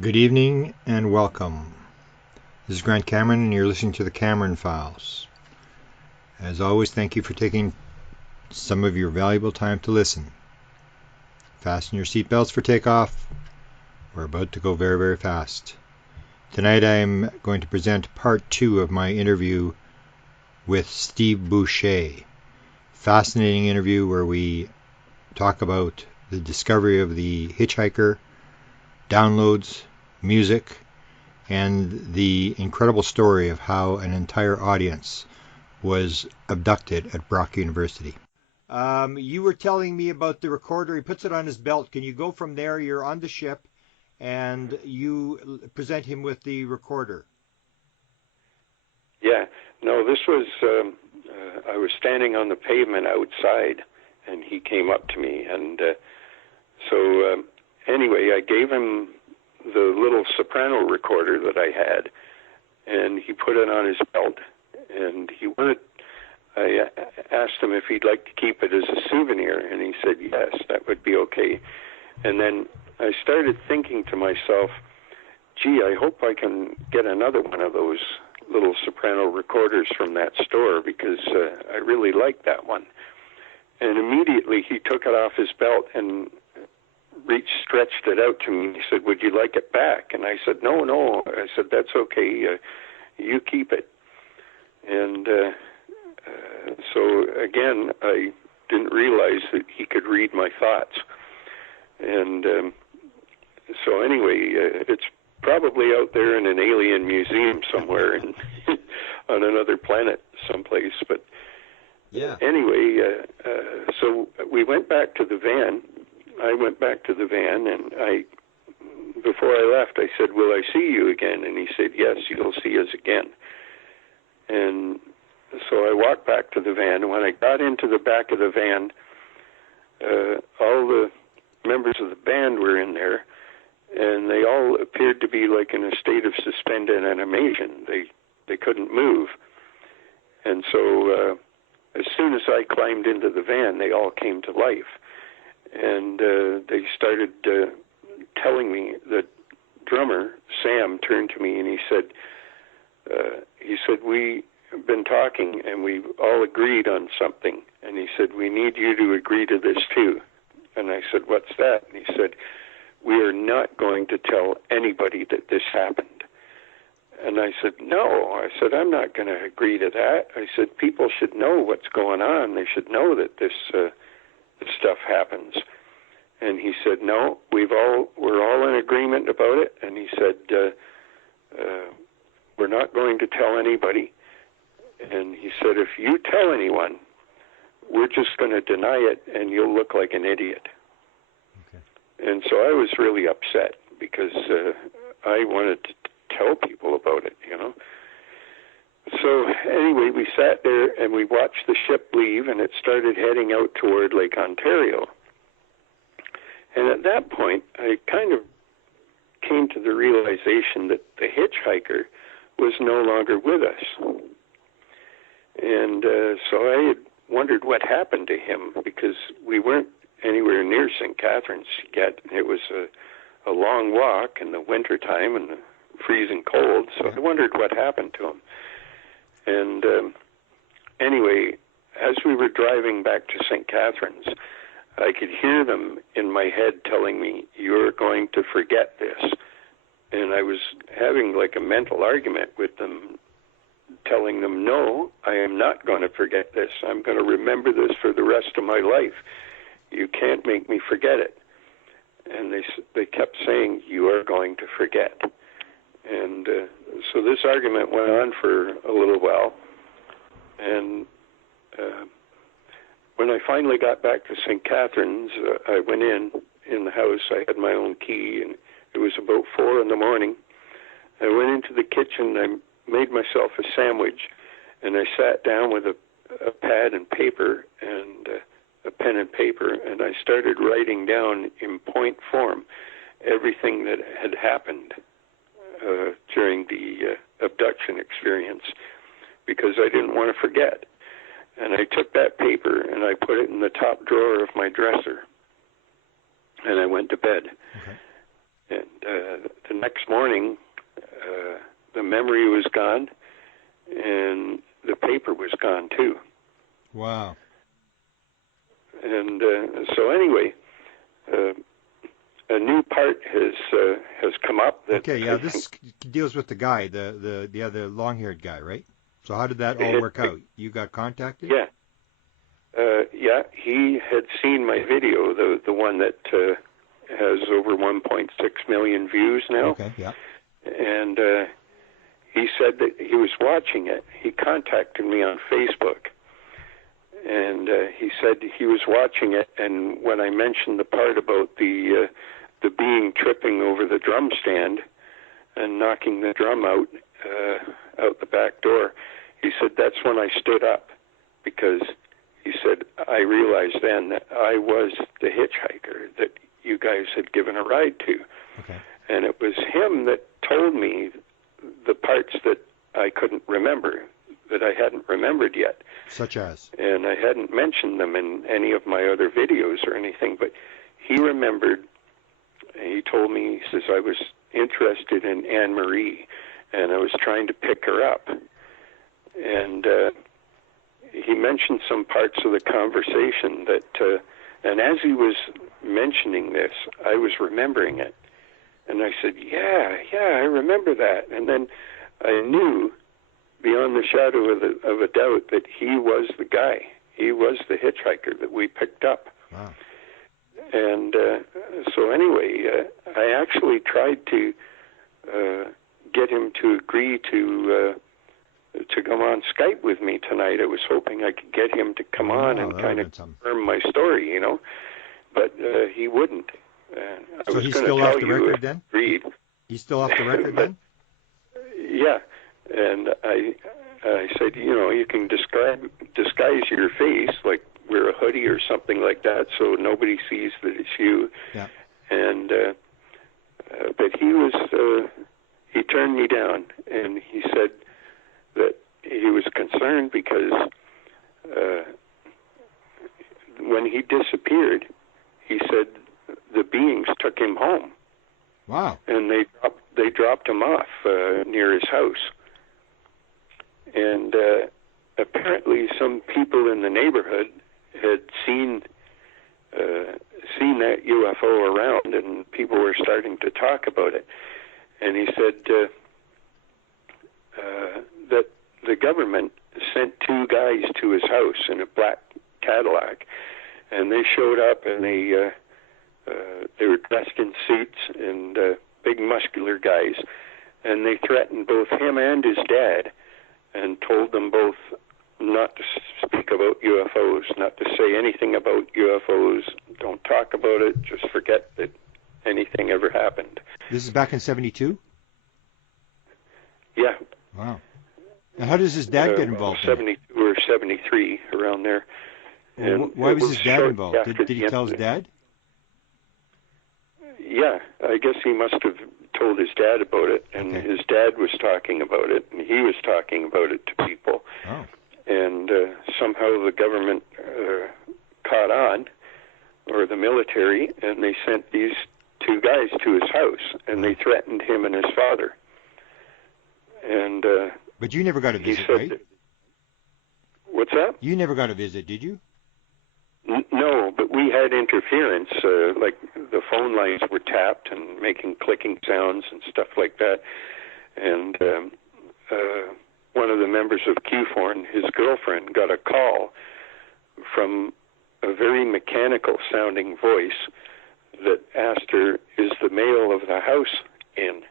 Good evening and welcome. This is Grant Cameron and you're listening to the Cameron Files. As always, thank you for taking some of your valuable time to listen. Fasten your seatbelts for takeoff. We're about to go very, very fast. Tonight I'm going to present part 2 of my interview with Steve Boucher. Fascinating interview where we talk about the discovery of the hitchhiker, downloads, music, and the incredible story of how an entire audience was abducted at Brock University. You were telling me about the recorder. He puts it on his belt. Can you go from there? You're on the ship, and you present him with the recorder. Yeah. No, this was, I was standing on the pavement outside, and he came up to me. And anyway, I gave him the little soprano recorder that I had, and he put it on his belt. And I asked him if he'd like to keep it as a souvenir, and he said yes, that would be okay. And then I started thinking to myself, gee, I hope I can get another one of those little soprano recorders from that store, because I really like that one. And immediately he took it off his belt and stretched it out to me. He said, would you like it back? And I said, no. I said, that's okay. You keep it. And so again, I didn't realize that he could read my thoughts. And so anyway, it's probably out there in an alien museum somewhere on another planet someplace. But yeah. Anyway, so we went back to the van. I went back to the van, and before I left, I said, will I see you again? And he said, yes, you'll see us again. And so I walked back to the van, and when I got into the back of the van, all the members of the band were in there, and they all appeared to be like in a state of suspended animation. They couldn't move. And so as soon as I climbed into the van, they all came to life. And they started telling me that drummer, Sam, turned to me and he said, we have been talking and we've all agreed on something. And he said, we need you to agree to this too. And I said, what's that? And he said, we are not going to tell anybody that this happened. And I said, no. I said, I'm not going to agree to that. I said, people should know what's going on. They should know that this stuff happens. And he said, no, we're all in agreement about it. And he said, we're not going to tell anybody. And he said, if you tell anyone, we're just going to deny it and you'll look like an idiot. Okay. And so I was really upset because I wanted to tell people about it, you know. So anyway, we sat there and we watched the ship leave, and it started heading out toward Lake Ontario. And at that point, I kind of came to the realization that the hitchhiker was no longer with us. And so I had wondered what happened to him, because we weren't anywhere near St. Catharines yet. It was a long walk in the wintertime and the freezing cold, so I wondered what happened to him. And anyway, as we were driving back to St. Catharines, I could hear them in my head telling me, you're going to forget this. And I was having like a mental argument with them, telling them, no, I am not going to forget this. I'm going to remember this for the rest of my life. You can't make me forget it. And they kept saying, you are going to forget. And so this argument went on for a little while. And when I finally got back to St. Catharines, I went in the house. I had my own key, and it was about 4 a.m. I went into the kitchen. I made myself a sandwich, and I sat down with a pad and paper and a pen and paper, and I started writing down in point form everything that had happened during the abduction experience, because I didn't want to forget. And I took that paper and I put it in the top drawer of my dresser, and I went to bed. Okay. And the next morning, the memory was gone, and the paper was gone too. Wow. And so anyway, a new part has come up. That okay, yeah, this deals with the guy, the long-haired guy, right? So how did that all work out? You got contacted? Yeah. Yeah, he had seen my video, the one that has over 1.6 million views now. Okay, yeah. And he said that he was watching it. He contacted me on Facebook. And he said he was watching it, and when I mentioned the part about the being tripping over the drum stand and knocking the drum out the back door, he said that's when I stood up, because he said I realized then that I was the hitchhiker that you guys had given a ride to. Okay. And it was him that told me the parts that I couldn't remember, that I hadn't remembered yet. Such as? And I hadn't mentioned them in any of my other videos or anything, but he remembered. He told me, he says, I was interested in Anne Marie, and I was trying to pick her up. And he mentioned some parts of the conversation that, and as he was mentioning this, I was remembering it. And I said, yeah, I remember that. And then I knew beyond the shadow of a doubt that he was the guy. He was the hitchhiker that we picked up. Wow. And so anyway, I actually tried to get him to agree to come on Skype with me tonight. I was hoping I could get him to come on and kind of confirm my story, you know. But he wouldn't. So he's still off the record then? Agreed. He's still off the record then? Yeah. And I said, you know, you can disguise your face, like wear a hoodie or something like that, so nobody sees that it's you. Yeah. And but he turned me down, and he said that he was concerned because when he disappeared, he said the beings took him home. Wow. And they dropped him off near his house. And apparently some people in the neighborhood had seen that UFO around, and people were starting to talk about it. And he said that the government sent two guys to his house in a black Cadillac, and they showed up, and they were dressed in suits and big muscular guys, and they threatened both him and his dad, and told them both not to speak about UFOs, not to say anything about UFOs, don't talk about it, just forget that anything ever happened. This is back in 72? Yeah. Wow. Now how does his dad get involved? 72 or 73, around there. Well, why was his dad involved? Did he tell his dad? Yeah, I guess he must have told his dad about it, and his dad was talking about it, and he was talking about it to people. Oh. And somehow the government caught on, or the military, and they sent these two guys to his house, and they threatened him and his father. And but you never got a visit, right? What's that? You never got a visit, did you? No, but we had interference, like the phone lines were tapped and making clicking sounds and stuff like that. And one of the members of Q-Forn, his girlfriend, got a call from a very mechanical-sounding voice that asked her, is the male of the house in?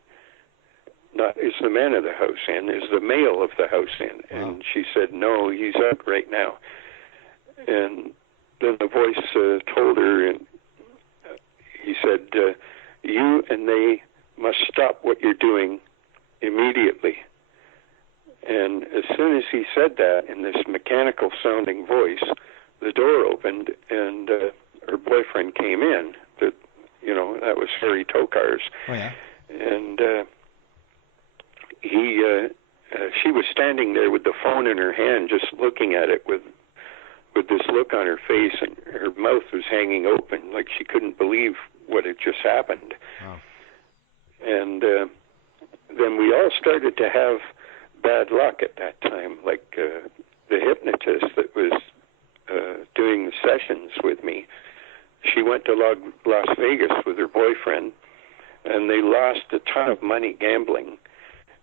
Not, is the man of the house in? Is the male of the house in? Wow. And she said, no, he's out right now. And then the voice told her, and he said, you and they must stop what you're doing immediately. And as soon as he said that in this mechanical sounding voice, the door opened and her boyfriend came in. That, you know, that was Harry Tokar's. Oh, yeah. And she was standing there with the phone in her hand, just looking at it with this look on her face, and her mouth was hanging open like she couldn't believe what had just happened. Wow. And then we all started to have bad luck at that time. Like the hypnotist that was doing the sessions with me, she went to Las Vegas with her boyfriend, and they lost a ton of money gambling,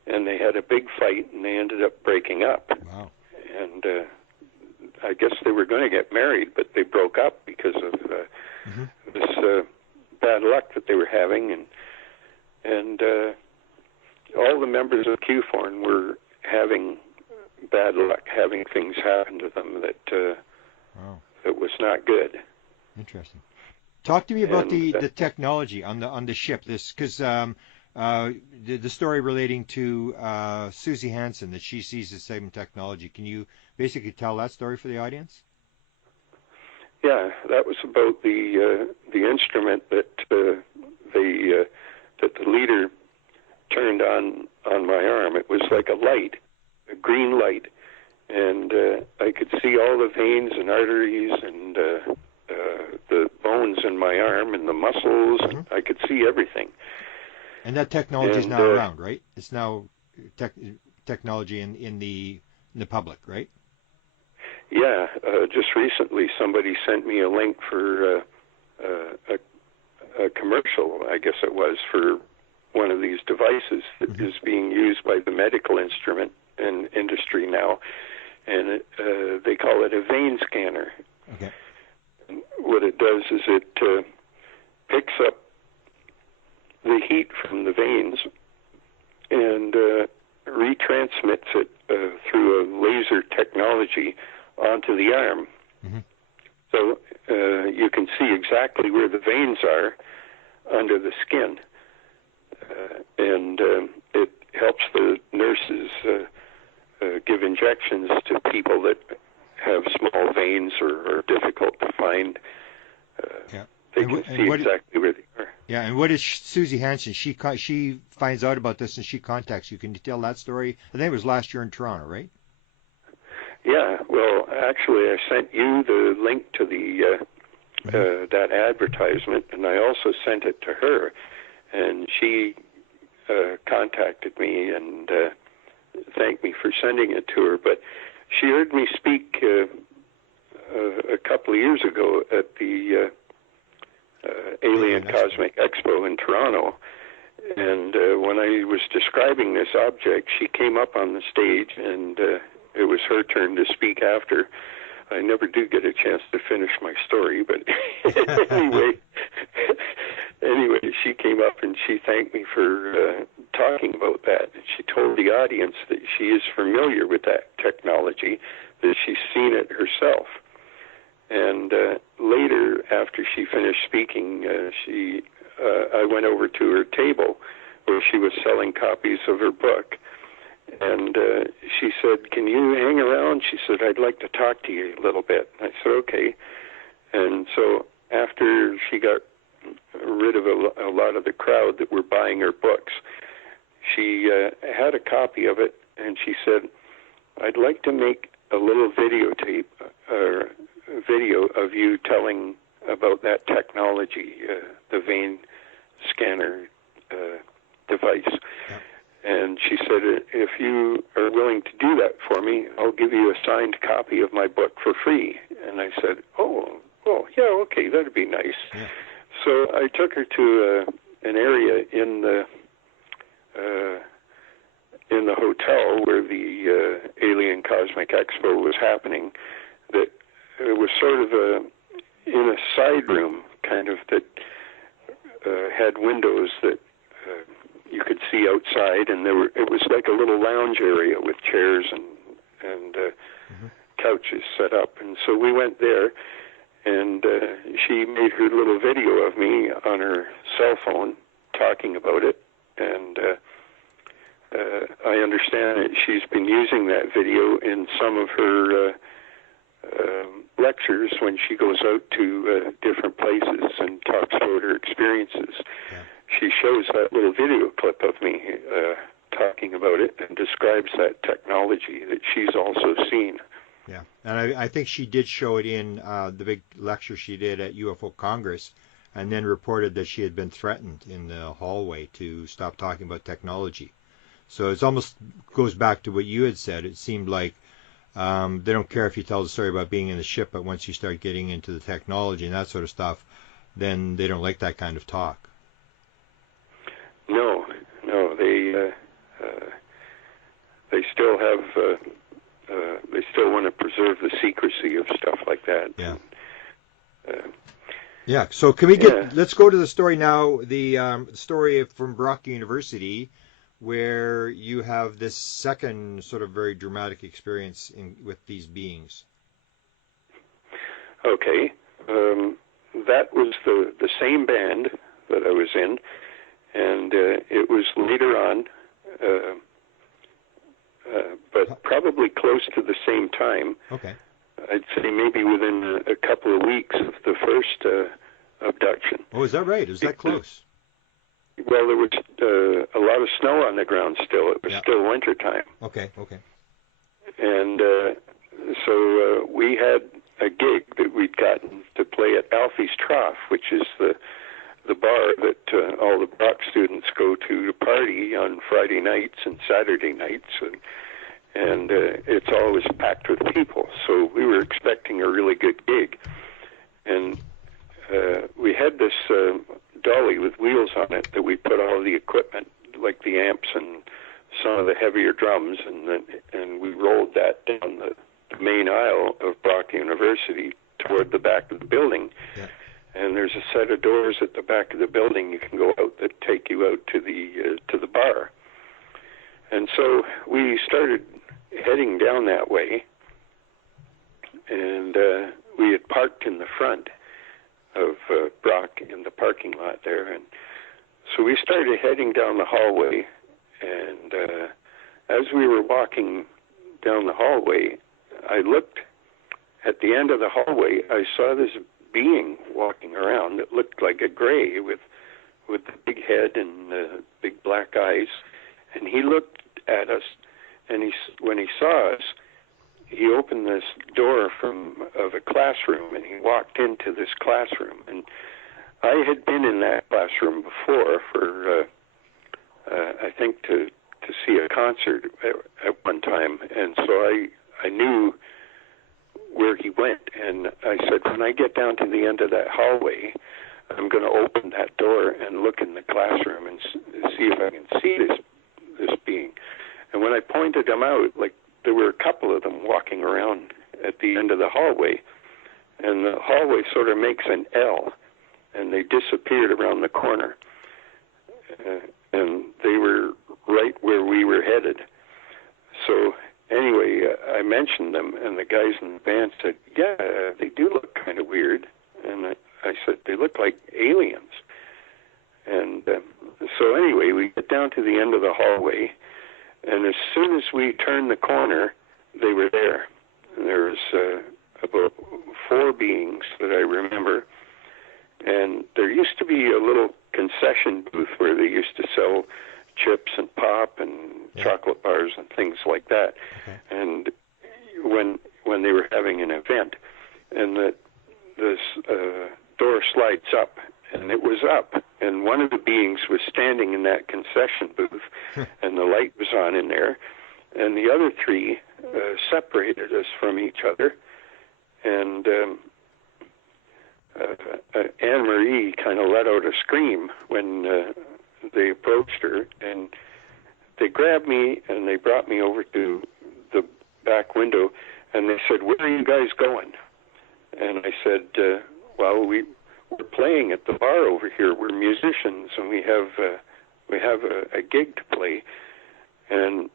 and they had a big fight, and they ended up breaking up. Wow. And I guess they were going to get married, but they broke up because of this bad luck that they were having, and all the members of Q-Forn were having bad luck, having things happen to them that that was not good. Interesting. Talk to me about the technology on the ship. This because the story relating to Susie Hansen, that she sees the same technology. Can you basically tell that story for the audience? Yeah, that was about the instrument that that the leader turned on my arm. It was like a light, a green light, and I could see all the veins and arteries and the bones in my arm and the muscles, and I could see everything. And that technology is now around, right? It's now technology in the public, right? Yeah, just recently somebody sent me a link for a commercial, I guess it was, for one of these devices that is being used by the medical instrument and industry now, and they call it a vein scanner. Okay. And what it does is it picks up the heat from the veins and retransmits it through a laser technology onto the arm. So you can see exactly where the veins are under the skin, and it helps the nurses give injections to people that have small veins or are difficult to find. They can see exactly where they are. Yeah, and what is Susie Hansen? She finds out about this and she contacts you. Can you tell that story? I think it was last year in Toronto, right? Yeah, well, actually, I sent you the link to the that advertisement, and I also sent it to her, and she contacted me and thanked me for sending it to her. But she heard me speak a couple of years ago at the Alien Cosmic Expo in Toronto, and when I was describing this object, she came up on the stage, and it was her turn to speak after. I never do get a chance to finish my story, but anyway, she came up and she thanked me for talking about that. And she told the audience that she is familiar with that technology, that she's seen it herself. And later, after she finished speaking, I went over to her table where she was selling copies of her book. And she said, "Can you hang around?" She said, "I'd like to talk to you a little bit." I said, "Okay." And so after she got rid of a lot of the crowd that were buying her books, she had a copy of it, and she said, "I'd like to make a little videotape or video of you telling about that technology, the vein scanner device." Yeah. And she said, "If you are willing to do that for me, I'll give you a signed copy of my book for free." And I said, "Oh, well, yeah, okay, that'd be nice." Yeah. So I took her to an area in the hotel where the Alien Cosmic Expo was happening. That it was sort of in a side room, kind of, that had windows that you could see outside, and it was like a little lounge area with chairs and couches set up. And so we went there, and she made her little video of me on her cell phone talking about it. And I understand that she's been using that video in some of her lectures when she goes out to different places and talks about her experiences. Yeah. She shows that little video clip of me talking about it and describes that technology that she's also seen. Yeah, and I think she did show it in the big lecture she did at UFO Congress and then reported that she had been threatened in the hallway to stop talking about technology. So it almost goes back to what you had said. It seemed like they don't care if you tell the story about being in the ship, but once you start getting into the technology and that sort of stuff, then they don't like that kind of talk. No, they still have. They still want to preserve the secrecy of stuff like that. Yeah. Yeah. So can we get? Let's go to the story now. The story from Brock University, where you have this second sort of very dramatic experience with these beings. Okay. That was the same band that I was in, and it was later on, but probably close to the same time. Okay. I'd say maybe within a couple of weeks of the first abduction. Oh, is that right? Is that close? Well, there was a lot of snow on the ground still. It was still winter time. Okay. And so we had a gig that we'd gotten to play at Alfie's Trough, which is the bar that all the Brock students go to party on Friday nights and Saturday nights, and it's always packed with people. So we were expecting a really good gig, and we had this dolly with wheels on it that we put all the equipment, like the amps and some of the heavier drums, and we rolled that down the main aisle of Brock University toward the back of the building. Yeah. And there's a set of doors at the back of the building you can go out that take you out to the bar. And so we started heading down that way, and we had parked in the front of Brock in the parking lot there, and so we started heading down the hallway, and as we were walking down the hallway, I looked at the end of the hallway. I saw this being walking around that looked like a gray with the big head and big black eyes, and he looked at us, and when he saw us, he opened this door of a classroom, and he walked into this classroom. And I had been in that classroom before for I think to see a concert at one time, and so I knew where he went, and I said, when I get down to the end of that hallway, I'm going to open that door and look in the classroom and see if I can see this being. And when I pointed him out, like, there were a couple of them walking around at the end of the hallway, and the hallway sort of makes an L, and they disappeared around the corner, and they were right where we were headed. So anyway, I mentioned them, and the guys in the band said, yeah, they do look kind of weird. And I said, they look like aliens. And so anyway, we get down to the end of the hallway, and as soon as we turned the corner, they were there. And there was about 4 beings that I remember. And there used to be a little concession booth where they used to sell chips and pop and chocolate bars and things like that. Okay. And when they were having an event, and this door slides up, and it was up, and one of the beings was standing in that concession booth, and the light was on in there, and the other 3 separated us from each other, and Anne-Marie kind of let out a scream when they approached her, and they grabbed me and they brought me over to the back window, and they said, where are you guys going? And I said, well, we're playing at the bar over here. We're musicians, and we have a gig to play. And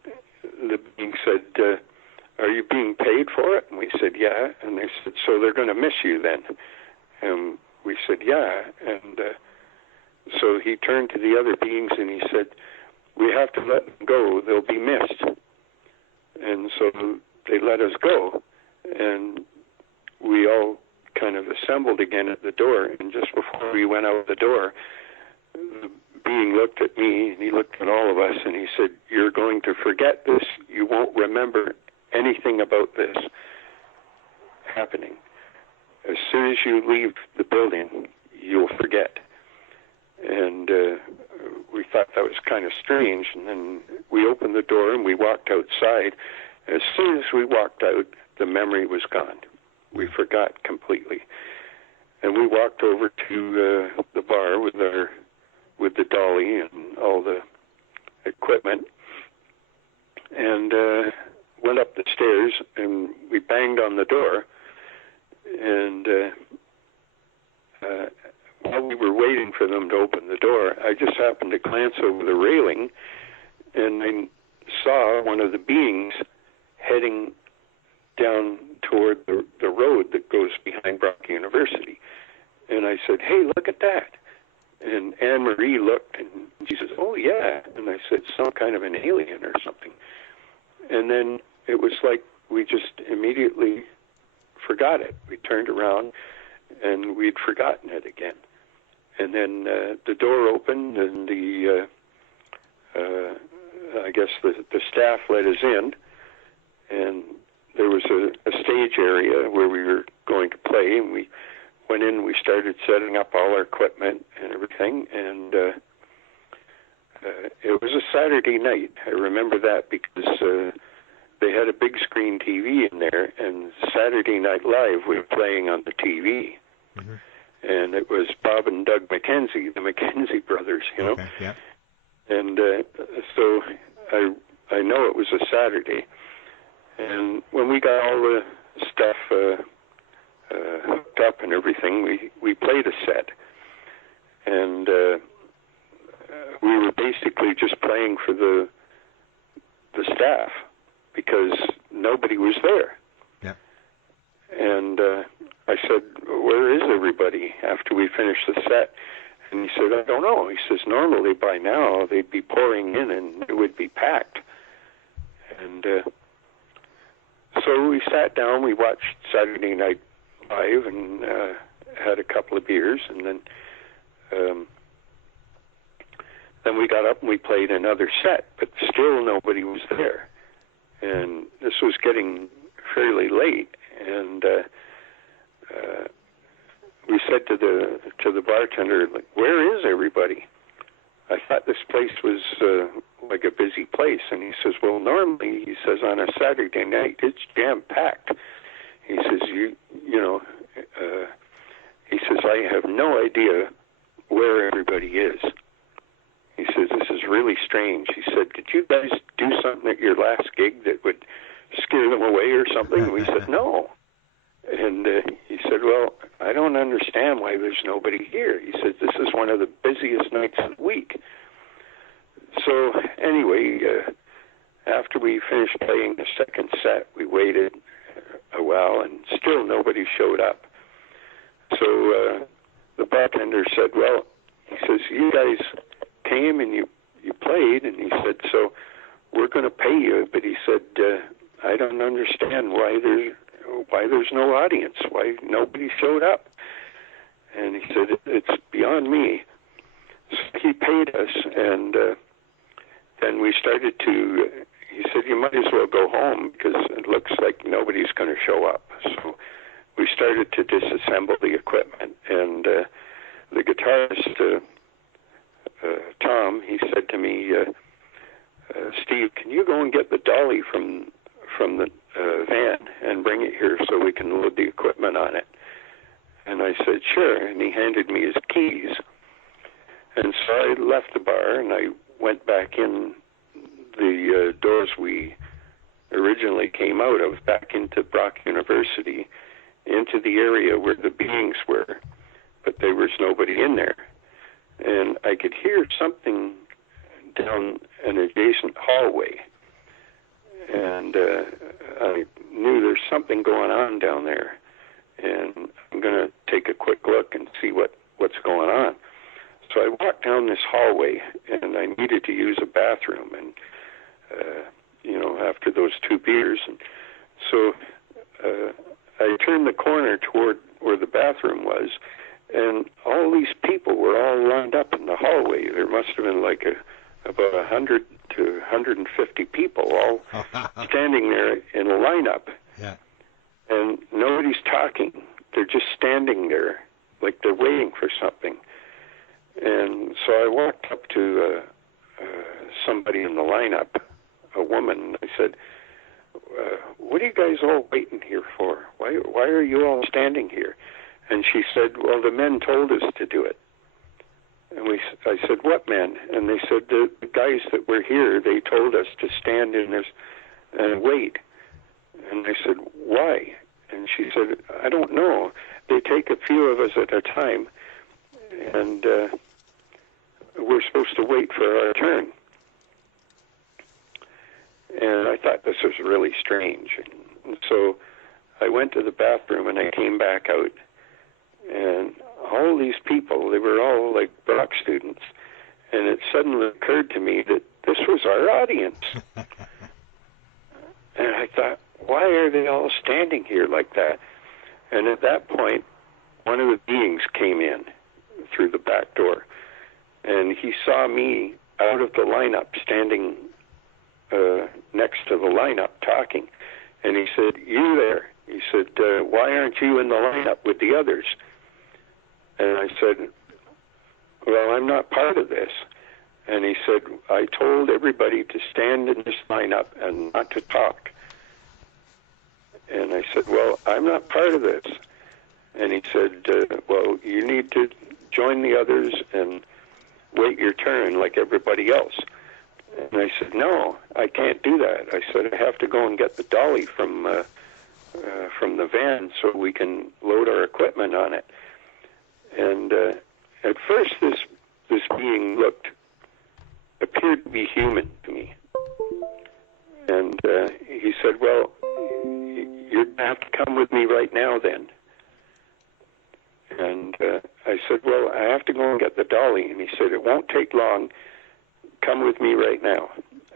the being said, are you being paid for it? And we said, yeah. And they said, so they're going to miss you then? And we said, yeah. And so he turned to the other beings and he said, we have to let them go. They'll be missed. And so they let us go. And we all kind of assembled again at the door. And just before we went out the door, the being looked at me and he looked at all of us and he said, you're going to forget this. You won't remember anything about this happening. As soon as you leave the building, you'll forget. of strange. And then we opened the door and we walked outside. As soon as we walked out, the memory was gone. We forgot completely. And we walked over to the bar with the dolly and all the equipment, and went up the stairs, and we banged on the door. And while we were waiting for them to open the door, I just happened to glance over the railing, and I saw one of the beings heading down toward the road that goes behind Brock University. And I said, "Hey, look at that." And Anne-Marie looked, and she says, "Oh, yeah." And I said, "Some kind of an alien or something." And then it was like we just immediately forgot it. We turned around, and we'd forgotten it again. And then the door opened, and I guess the staff let us in, and there was a stage area where we were going to play, and we went in and we started setting up all our equipment and everything, and it was a Saturday night. I remember that because they had a big screen TV in there, and Saturday Night Live was playing on the TV. Mm-hmm. And it was Bob and Doug McKenzie, the McKenzie brothers, you know. Okay, yeah. And so I know it was a Saturday. And when we got all the stuff hooked up and everything, we played a set. And we were basically just playing for the staff because nobody was there. Yeah. And I said, "Where is everybody?" after we finished the set. And he said, "I don't know." He says, "Normally by now they'd be pouring in and it would be packed." And so we sat down, we watched Saturday Night Live and had a couple of beers, and then we got up and we played another set, but still nobody was there. And this was getting fairly late, and we said to the bartender, like, "Where is everybody? I thought this place was like a busy place." And he says, "Well, normally," he says, "on a Saturday night, it's jam-packed." He says, you know, he says, "I have no idea where everybody is." He says, "This is really strange." He said, "Did you guys do something at your last gig that would scare them away or something?" And we said, "No." And he said, "Well, I don't understand why there's nobody here." He said, "This is one of the busiest nights of the week." So anyway, after we finished playing the second set, we waited a while and still nobody showed up. So the bartender said, "Well," he says, "you guys came and you played," and he said, "So we're going to pay you." But he said, "I don't understand why there's no audience, why nobody showed up." And he said, "It's beyond me." So he paid us, and then we started to, he said, "You might as well go home because it looks like nobody's going to show up." So we started to disassemble the equipment, and the guitarist, Tom, he said to me, "Steve, can you go and get the dolly from the van and bring it here so we can load the equipment on it?" And I said, "Sure." And he handed me his keys. And so I left the bar and I went back in the doors we originally came out of, back into Brock University, into the area where the beings were, but there was nobody in there. And I could hear something down an adjacent hallway. And I knew there's something going on down there. And I'm going to take a quick look and see what's going on. So I walked down this hallway, and I needed to use a bathroom, and, after those 2 beers. And so I turned the corner toward where the bathroom was, and all these people were all lined up in the hallway. There must have been like about 100 to 150 people all standing there in a lineup. Yeah. And nobody's talking. They're just standing there like they're waiting for something. And so I walked up to somebody in the lineup, a woman. I said, what are you guys all waiting here for? Why are you all standing here? And she said, well, the men told us to do it. And I said, what men? And they said, the guys that were here, they told us to stand in this and wait. And I said, why? And she said, I don't know. They take a few of us at a time, and we're supposed to wait for our turn. And I thought this was really strange. And so I went to the bathroom, and I came back out, and all these people, they were all like Brock students, and it suddenly occurred to me that this was our audience. And I thought, why are they all standing here like that? And at that point, one of the beings came in through the back door, and he saw me out of the lineup standing next to the lineup talking. And he said, you there? He said, why aren't you in the lineup with the others? And I said, well, I'm not part of this. And he said, I told everybody to stand in this lineup and not to talk. And I said, well, I'm not part of this. And he said, well, you need to join the others and wait your turn like everybody else. And I said, no, I can't do that. I said, I have to go and get the dolly from the van so we can load our equipment on it. And at first, this being appeared to be human to me. And he said, well, you're going to have to come with me right now then. And I said, well, I have to go and get the dolly. And he said, it won't take long. Come with me right now.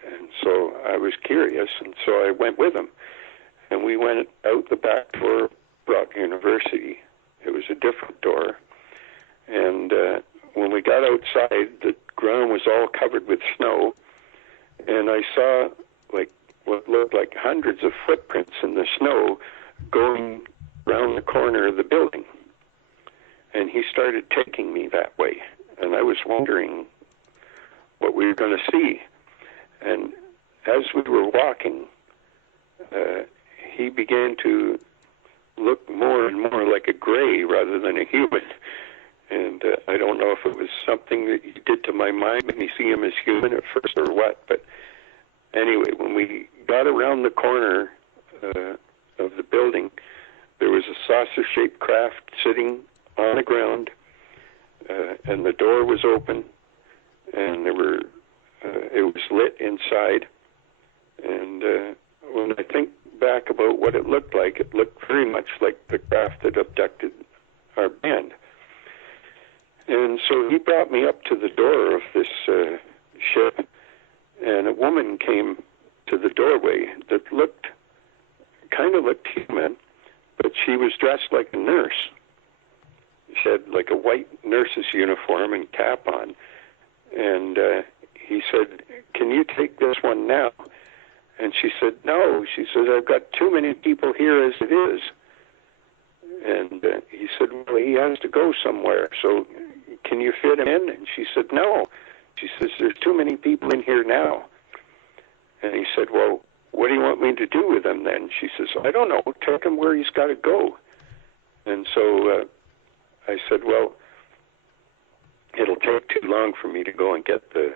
And so I was curious, and so I went with him. And we went out the back door of Brock University. It was a different door. And when we got outside, the ground was all covered with snow. And I saw like what looked like hundreds of footprints in the snow going around the corner of the building. And he started taking me that way. And I was wondering what we were going to see. And as we were walking, he began to look more and more like a gray rather than a human. And I don't know if it was something that he did to my mind when you see him as human at first or what. But anyway, when we got around the corner of the building, there was a saucer-shaped craft sitting on the ground, and the door was open, and it was lit inside. And when I think back about what it looked very much like the craft that abducted our band. And so he brought me up to the door of this ship, and a woman came to the doorway that kind of looked human, but she was dressed like a nurse. She had like a white nurse's uniform and cap on. And he said, can you take this one now? And she said, no. She said, I've got too many people here as it is. And he said, well, he has to go somewhere, so can you fit him in? And she said, no. She says, there's too many people in here now. And he said, well, what do you want me to do with him then? She says, I don't know. Take him where he's got to go. And so I said, well, it'll take too long for me to go and get the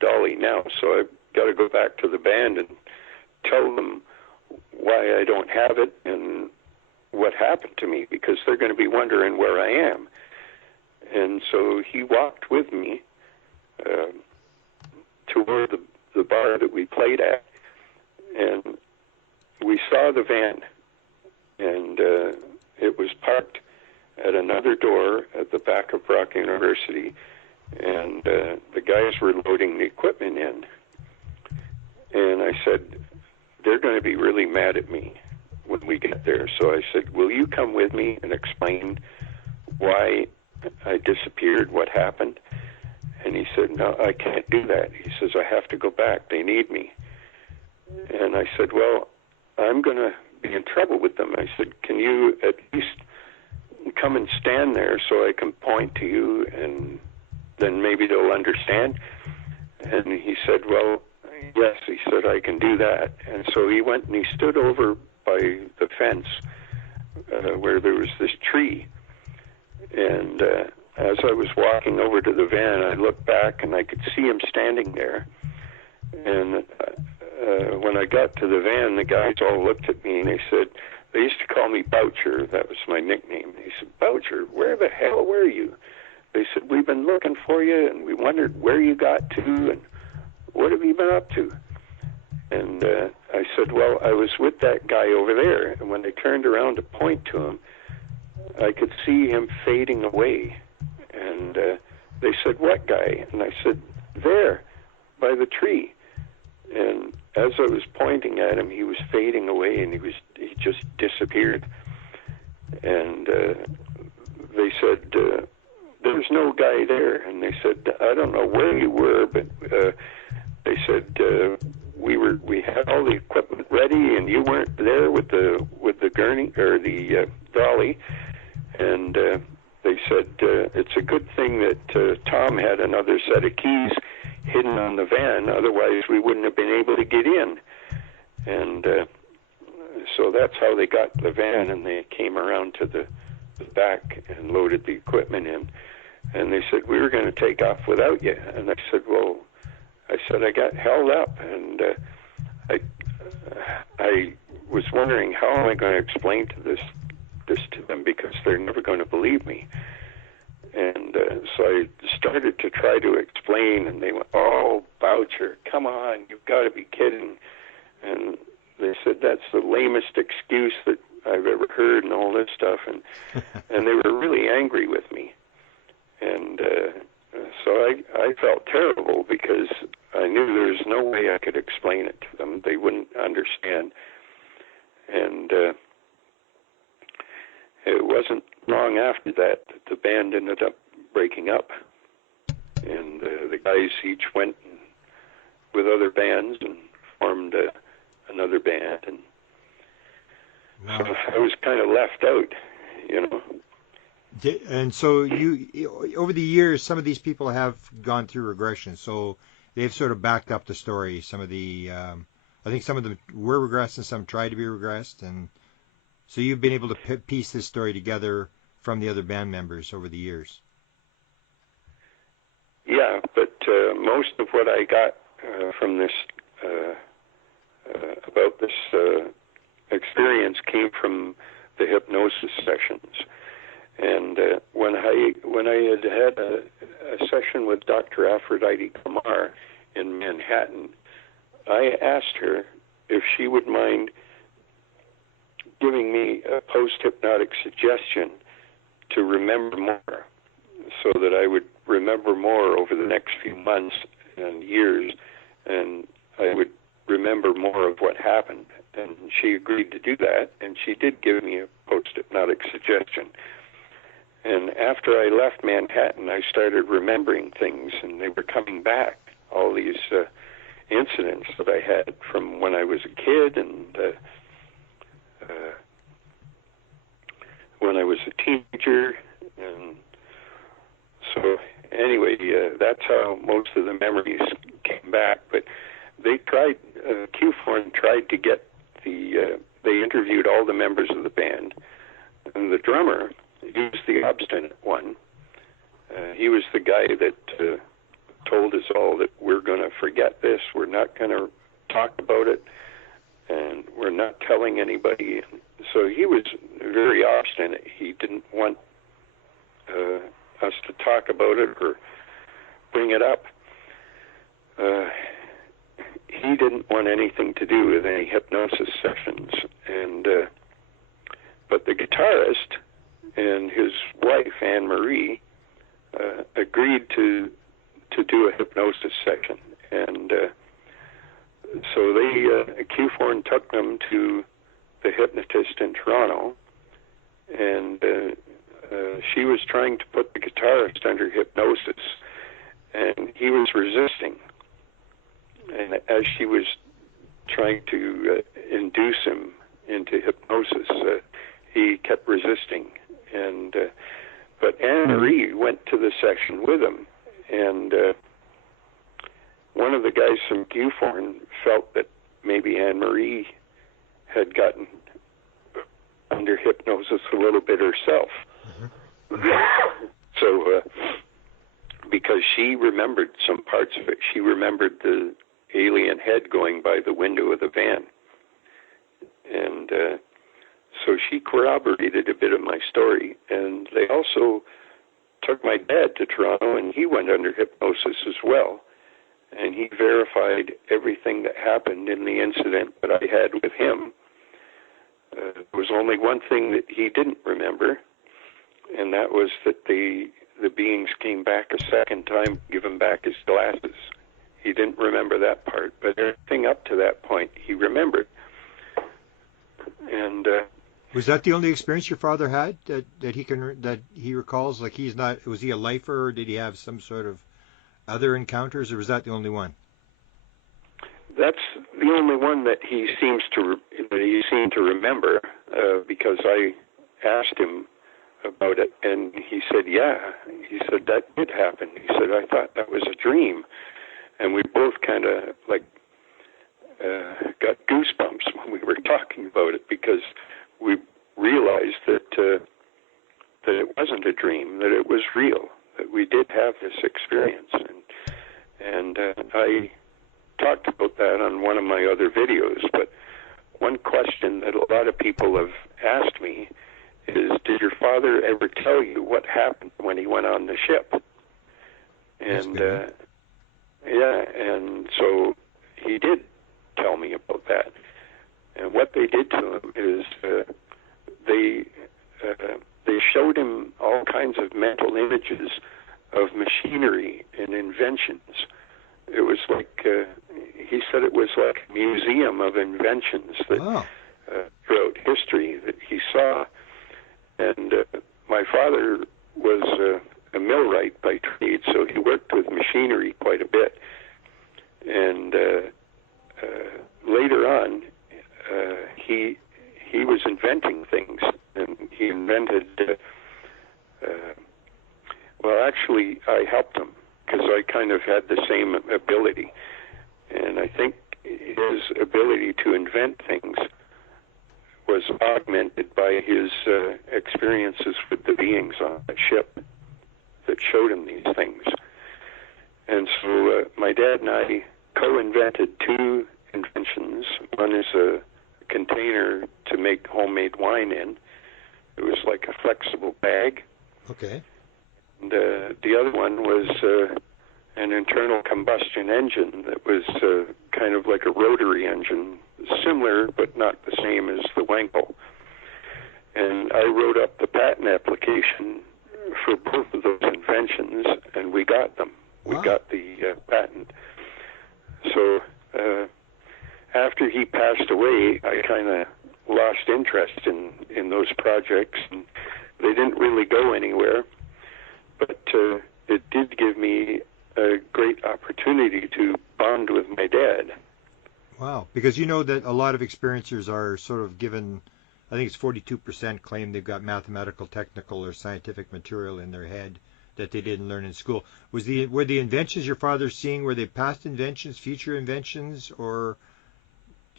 dolly now, so I've got to go back to the band and tell them why I don't have it and what happened to me, because they're going to be wondering where I am. And so he walked with me toward the bar that we played at, and we saw the van, and it was parked at another door at the back of Brock University, and the guys were loading the equipment in. And I said, they're going to be really mad at me when we get there. So I said, will you come with me and explain why I disappeared, what happened? And he said, no, I can't do that. He says, I have to go back. They need me. And I said, well, I'm going to be in trouble with them. I said, can you at least come and stand there so I can point to you, and then maybe they'll understand? And he said, well, yes, he said, I can do that. And so he went and he stood over by the fence where there was this tree. And as I was walking over to the van, I looked back and I could see him standing there. And when I got to the van, the guys all looked at me and they said, they used to call me Boucher. That was my nickname. They said, Boucher, where the hell were you? They said, we've been looking for you and we wondered where you got to and what have you been up to? And I said, well, I was with that guy over there. And when I turned around to point to him, I could see him fading away. And they said, what guy? And I said, there, by the tree. And as I was pointing at him, he was fading away and he just disappeared. And they said, there's no guy there. And they said, I don't know where you were, but they said, we had all the equipment ready and you weren't there with the gurney or the dolly. And they said, it's a good thing that Tom had another set of keys hidden on the van, otherwise we wouldn't have been able to get in. And so that's how they got the van, and they came around to the back and loaded the equipment in. And they said, we were going to take off without you. And I said, well, I got held up, and I was wondering, how am I going to explain this to them, because they're never going to believe me. And so I started to try to explain, and they went, oh, Boucher, come on, you've got to be kidding. And they said, that's the lamest excuse that I've ever heard and all this stuff. And and they were really angry with me. And so I felt terrible because I knew there was no way I could explain it to them. They wouldn't understand. And it wasn't long after that the band ended up breaking up. And the guys each went with other bands and formed another band. And wow. So I was kind of left out, you know. And so you, over the years, some of these people have gone through regression. So they've sort of backed up the story. Some of the, I think some of them were regressed and some tried to be regressed. And so you've been able to piece this story together from the other band members over the years. Yeah, but most of what I got from this, about this experience came from the hypnosis sessions. And when I had a session with Dr. Aphrodite Kumar in Manhattan, I asked her if she would mind giving me a post-hypnotic suggestion to remember more, so that I would remember more over the next few months and years, and I would remember more of what happened. And she agreed to do that, and she did give me a post-hypnotic suggestion. And after I left Manhattan, I started remembering things, and they were coming back, all these incidents that I had from when I was a kid and when I was a teenager. And so anyway, that's how most of the memories came back. But they tried, Q-Forn tried to get they interviewed all the members of the band, and the drummer, he was the obstinate one. He was the guy that told us all that we're going to forget this, we're not going to talk about it, and we're not telling anybody. So he was very obstinate. He didn't want us to talk about it or bring it up. He didn't want anything to do with any hypnosis sessions. And but the guitarist and his wife, Anne-Marie, agreed to do a hypnosis session. And so they, Q-Forn took them to the hypnotist in Toronto, and she was trying to put the guitarist under hypnosis, and he was resisting. And as she was trying to induce him into hypnosis, he kept resisting. And but Anne-Marie went to the session with him, and one of the guys from Buforn felt that maybe Anne-Marie had gotten under hypnosis a little bit herself. So, because she remembered some parts of it. She remembered the alien head going by the window of the van. And so she corroborated a bit of my story. And they also took my dad to Toronto, and he went under hypnosis as well. And he verified everything that happened in the incident that I had with him. There was only one thing that he didn't remember, and that was that the beings came back a second time to give him back his glasses. He didn't remember that part, but everything up to that point he remembered. And was that the only experience your father had that he recalls? Like, was he a lifer, or did he have some sort of other encounters, or was that the only one? That's the only one that he seemed to remember, because I asked him about it, and he said, yeah. He said, that did happen. He said, I thought that was a dream. And we both kind of got goosebumps when we were talking about it, because we realized that it wasn't a dream, that it was real, that we did have this experience. And I talked about that on one of my other videos, but one question that a lot of people have asked me is, did your father ever tell you what happened when he went on the ship? And yeah, and so he did tell me about that. And what they did to him is they showed him all kinds of mental images of machinery and inventions. It was like, he said it was like a museum of inventions that throughout history that he saw. And my father was a millwright by trade, so he worked with machinery quite a bit. And later on, he was inventing things, and he invented. Well, actually, I helped him because I kind of had the same ability, and I think his ability to invent things was augmented by his experiences with the beings on the ship that showed him these things. And so my dad and I co-invented two inventions. One is a container to make homemade wine in. It was like a flexible bag. Okay. And the other one was an internal combustion engine that was kind of like a rotary engine, similar but not the same as the Wankel. And I wrote up the patent application for both of those inventions, and we got them. Wow. We got the patent. So after he passed away, I kind of lost interest in those projects, and they didn't really go anywhere. But it did give me a great opportunity to bond with my dad. Wow, because you know that a lot of experiencers are sort of given, I think it's 42% claim they've got mathematical, technical, or scientific material in their head that they didn't learn in school. Were the inventions your father's seeing, were they past inventions, future inventions, or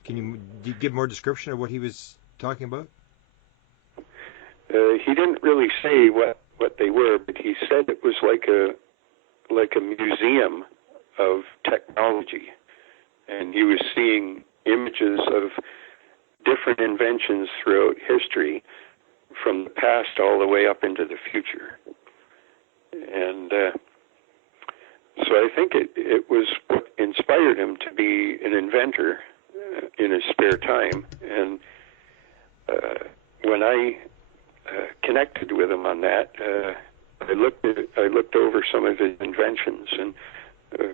can you give more description of what he was talking about? He didn't really say what they were, but he said it was like a museum of technology, and he was seeing images of different inventions throughout history, from the past all the way up into the future. And so I think it was what inspired him to be an inventor in his spare time. And when I connected with him on that, I looked over some of his inventions, and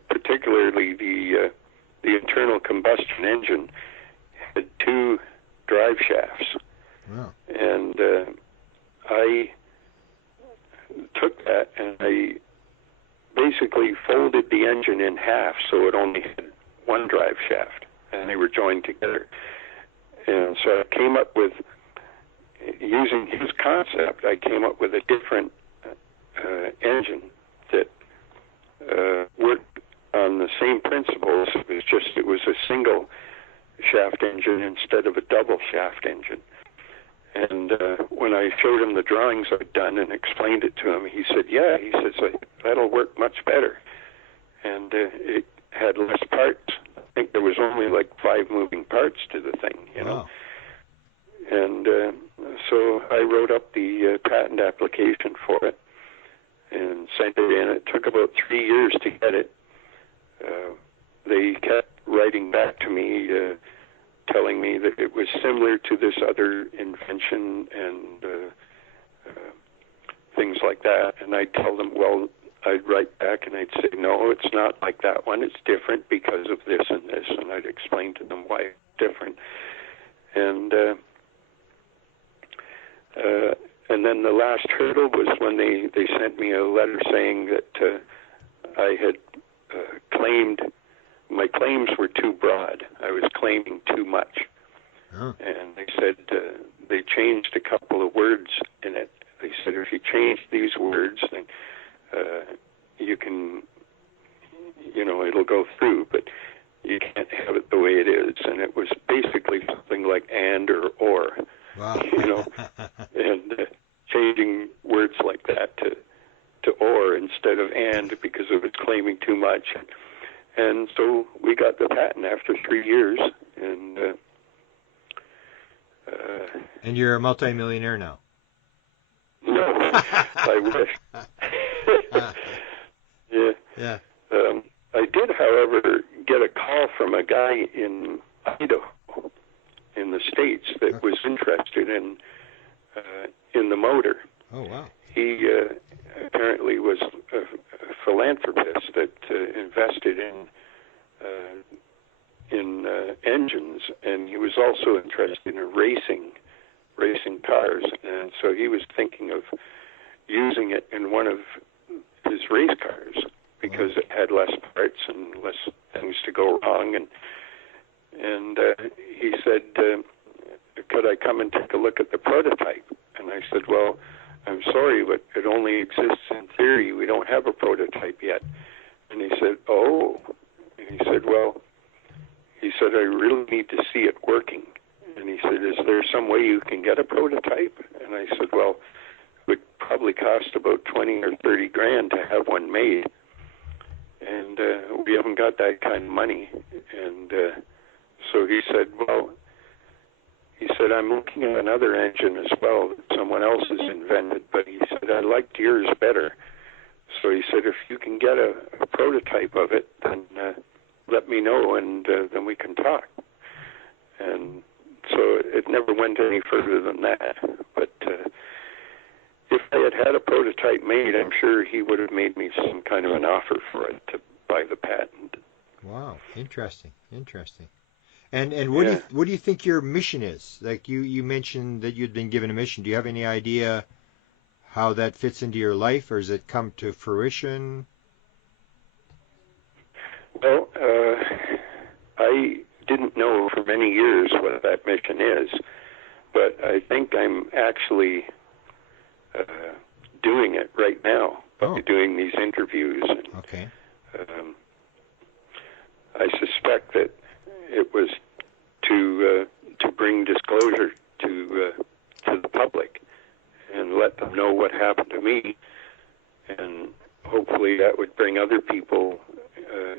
particularly the internal combustion engine had two drive shafts. Wow. And I took that and I basically folded the engine in half so it only had one drive shaft, and they were joined together. And so I came up with, using his concept, I came up with a different engine that worked on the same principles. It was a single shaft engine instead of a double shaft engine. And when I showed him the drawings I'd done and explained it to him, he said, yeah, he says, that'll work much better. And it had less parts. I think there was only like 5 moving parts to the thing, you know. And so I wrote up the patent application for it and sent it in. It took about 3 years to get it. They kept writing back to me, telling me that it was similar to this other invention and things like that. And I'd tell them, well, I'd write back and I'd say, no, it's not like that one. It's different because of this and this. And I'd explain to them why it's different. And then the last hurdle was when they sent me a letter saying that I had claimed, my claims were too broad. I was claiming too much. Oh. And they said they changed a couple of words in it. They said if you change these words, then you can, it'll go through, but you can't have it the way it is. And it was basically something like and or. Wow. And changing words like that to or instead of and because of it claiming too much. And so we got the patent after 3 years. And you're a multimillionaire now. No, I wish. Yeah. I did, however, get a call from a guy in Idaho, in the States, that was interested in the motor. Oh, wow. He apparently was a philanthropist that invested in engines, and he was also interested in racing cars, and so he was thinking of using it in one of his race cars because it had less parts and less things to go wrong, and he said, could I come and take a look at the prototype? And I said, well, I'm sorry, but it only exists in theory. We don't have a prototype yet. And he said, oh. And he said, well, I really need to see it working. And he said, is there some way you can get a prototype? And I said, well, it would probably cost about 20 or 30 grand to have one made. And we haven't got that kind of money. And so he said, I'm looking at another engine as well that someone else has invented, but he said, I liked yours better. So he said, if you can get a prototype of it, then let me know, and then we can talk. And so it never went any further than that. But if I had a prototype made, I'm sure he would have made me some kind of an offer for it to buy the patent. Wow, interesting. And what do you think your mission is? Like you mentioned that you'd been given a mission. Do you have any idea how that fits into your life, or has it come to fruition? Well, I didn't know for many years what that mission is, but I think I'm actually doing it right now by doing these interviews. And, okay. I suspect that it was to bring disclosure to the public and let them know what happened to me, and hopefully that would bring other people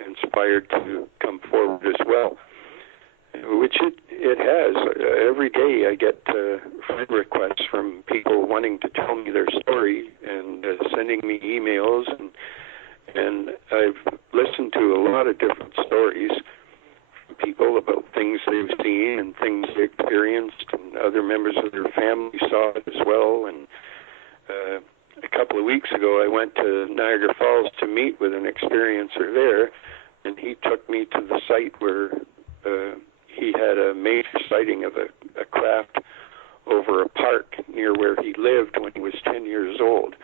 inspired to come forward as well, which it has. Every day I get friend requests from people wanting to tell me their story and sending me emails, and I've listened to a lot of different stories from people about things they've seen and things they experienced, and other members of their family saw it as well. And a couple of weeks ago I went to Niagara Falls to meet with an experiencer there, and he took me to the site where he had a major sighting of a craft over a park near where he lived when he was 10 years old.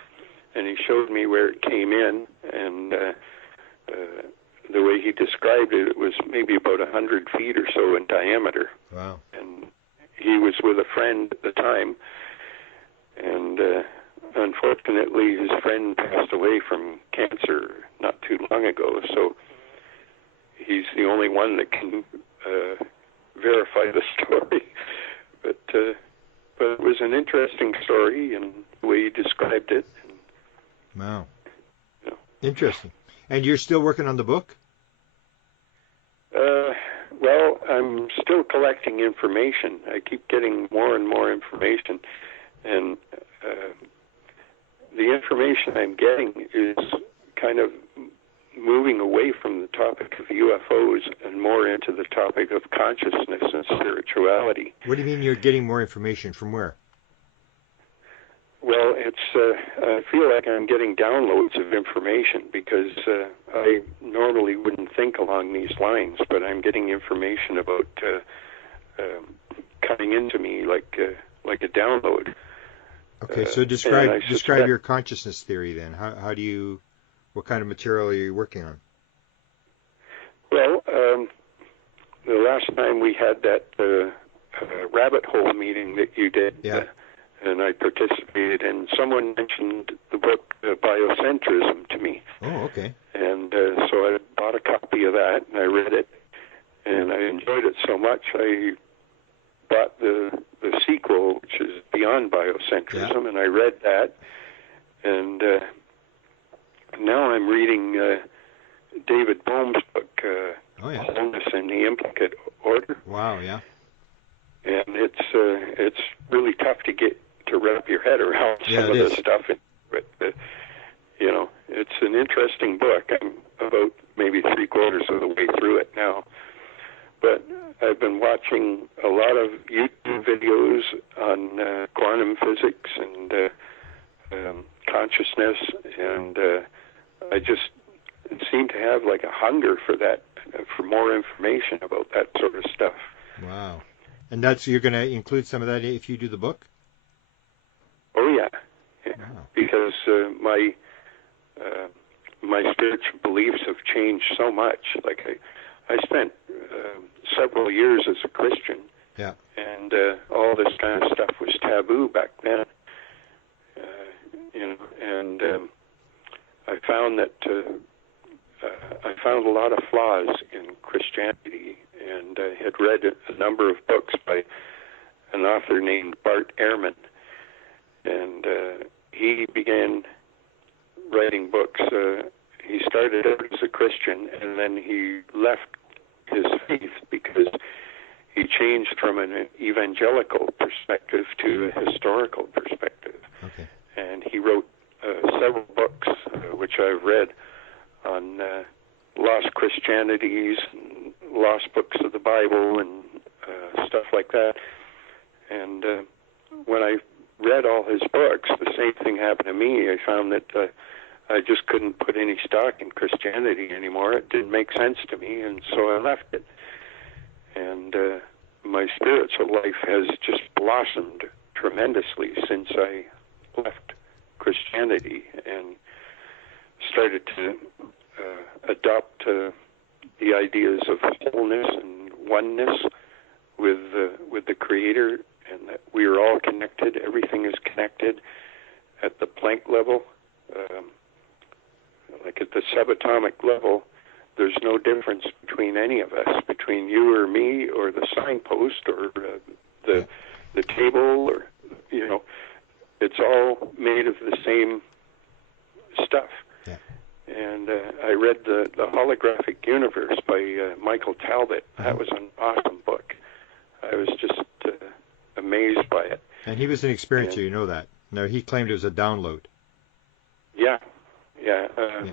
And he showed me where it came in, and the way he described it, it was maybe about 100 feet or so in diameter. Wow. And he was with a friend at the time, and unfortunately his friend passed away from cancer not too long ago, so he's the only one that can verify the story. But it was an interesting story, and the way he described it. Wow. You know. Interesting. And you're still working on the book? Well, I'm still collecting information. I keep getting more and more information, and the information I'm getting is kind of moving away from the topic of UFOs and more into the topic of consciousness and spirituality. What do you mean you're getting more information? From where? Well, I feel like I'm getting downloads of information because I normally wouldn't think along these lines, but I'm getting information about coming into me like a download. Okay, so describe your consciousness theory then. How do you, what kind of material are you working on? Well, the last time we had that rabbit hole meeting that you did, and I participated, and someone mentioned the book Biocentrism to me. Oh, okay. And so I bought a copy of that, and I read it, and I enjoyed it so much, I bought the sequel, which is Beyond Biocentrism, and I read that, and now I'm reading David Bohm's book, Wholeness in the Implicate Order. Wow, yeah. And it's really tough to wrap your head around some of this stuff. But it's an interesting book. I'm about maybe 3/4 of the way through it now. But I've been watching a lot of YouTube videos on quantum physics and consciousness, and I just seem to have like a hunger for that, for more information about that sort of stuff. Wow. And you're going to include some of that if you do the book? Oh, yeah. Wow. Because my spiritual beliefs have changed so much. Like I spent several years as a Christian, and all this kind of stuff was taboo back then. And I found that I found a lot of flaws in Christianity, and I had read a number of books by an author named Bart Ehrman, and he began writing books. He started out as a Christian, and then he left his faith because he changed from an evangelical perspective to a historical perspective. Okay. And he wrote several books, which I've read, on lost Christianities, and lost books of the Bible, and stuff like that. And when I read all his books, the same thing happened to me. I found that I just couldn't put any stock in Christianity anymore. It didn't make sense to me, and so I left it. And my spiritual life has just blossomed tremendously since I left Christianity and started to adopt the ideas of wholeness and oneness with the Creator, and that we are all connected. Everything is connected at the Planck level. Like at the subatomic level, there's no difference between any of us, between you or me or the signpost or the table, or it's all made of the same stuff. Yeah. And I read the Holographic Universe by Michael Talbot. That was an awesome book. I was just amazed by it. And he was an experiencer, you know that. No, he claimed it was a download. Yeah.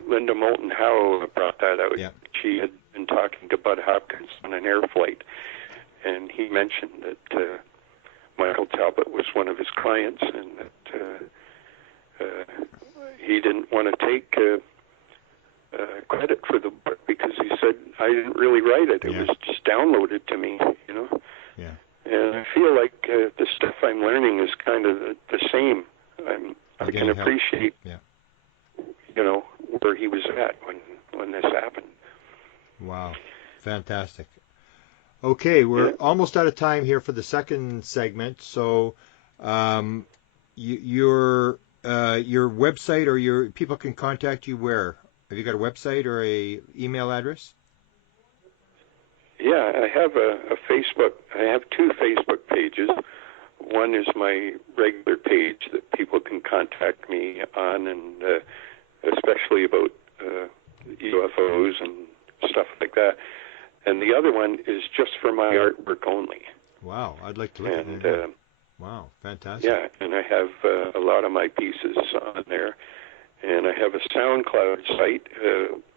Linda Moulton Howe brought that out. Yeah. She had been talking to Bud Hopkins on an air flight, and he mentioned that Michael Talbot was one of his clients, and that he didn't want to take credit for the book because he said, I didn't really write it. It was just downloaded to me, Yeah. And I feel like the stuff I'm learning is kind of the same. I can appreciate, where he was at when this happened. Wow. Fantastic. Okay, we're almost out of time here for the second segment. So your website, or your people can contact you where? Have you got a website or a email address? Yeah, I have a Facebook. I have two Facebook pages. One is my regular page that people can contact me on, and especially about UFOs and stuff like that. And the other one is just for my artwork only. Wow, I'd like to look at that. Wow, fantastic. Yeah, and I have a lot of my pieces on there. And I have a SoundCloud site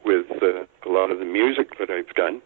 with a lot of the music that I've done.